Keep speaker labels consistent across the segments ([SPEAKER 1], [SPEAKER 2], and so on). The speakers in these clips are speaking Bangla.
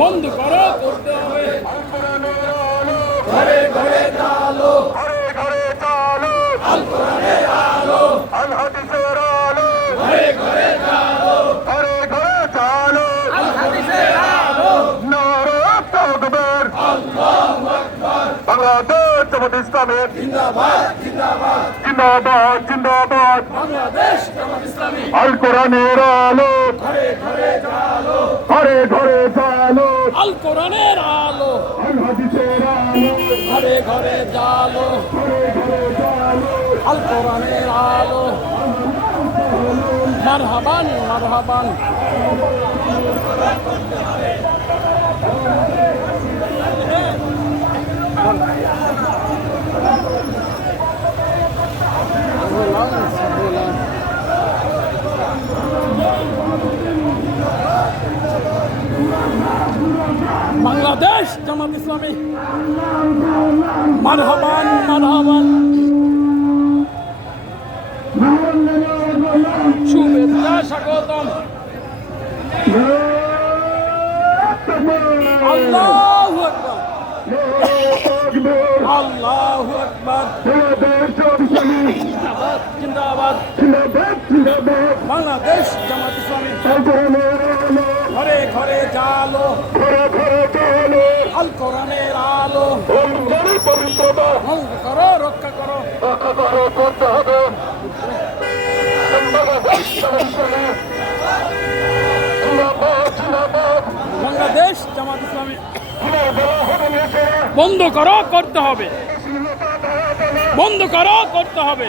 [SPEAKER 1] বন্ধ করো করতে হবে। ঘরে ঘরে আলো
[SPEAKER 2] ঘরে ঘরে চালো
[SPEAKER 1] আল কোরআনের আলো।
[SPEAKER 2] আল হাদিসের আলো।
[SPEAKER 1] ঘরে ঘরে আলো
[SPEAKER 2] ঘরে ঘরে চালো
[SPEAKER 1] আল হাদিসের আলো।
[SPEAKER 2] নারে তাকবীর।
[SPEAKER 1] আল্লাহু আকবার।
[SPEAKER 2] বাংলাদেশ জামাত ইসলামের।
[SPEAKER 1] জিন্দাবাদ জিন্দাবাদ।
[SPEAKER 2] জিন্দাবাদ জিন্দাবাদ।
[SPEAKER 1] বাংলাদেশ জামাত ইসলামী।
[SPEAKER 2] আল কোরআনের আলো।
[SPEAKER 1] ঘরে ঘরে
[SPEAKER 2] ঘরে ঘরে
[SPEAKER 1] আল কোরআনের আলো। ঘরে ঘরে জালো। আল কোরআনের আলো। মারহাবান মারহাবান। বাংলাদেশ, জামাত ইসলামী। মারহাবান মারহাবান। শুভেচ্ছা, স্বাগতম। আল্লাহু আল্লাহু জিন্দাবাদ বাংলাদেশ, জামাত ইসলামী। ঘরে ঘরে জালো আল কোরআনের আলো। ভঙ্গ করো রক্ষা করো। বাংলাদেশ জামাত ইসলামী। বন্ধ করো করতে হবে। বন্ধ করো করতে হবে।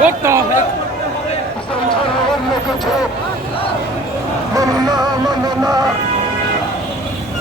[SPEAKER 1] করতে হবে।